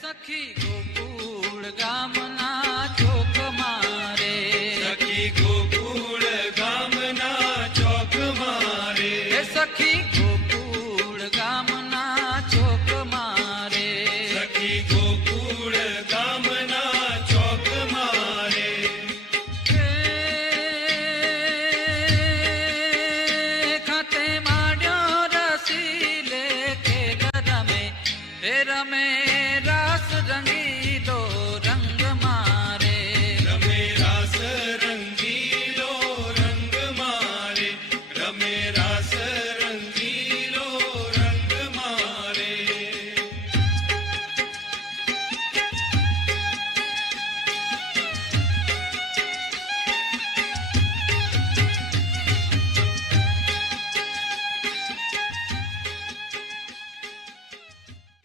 सखी गोकुल गामना चौक मारे। सखी गोकुल गामना चौक मारे। सखी गोकुल गामना चौक मारे। सखी गोकुल गामना चौक मारे। खाते माड्यो रसी लेके घर में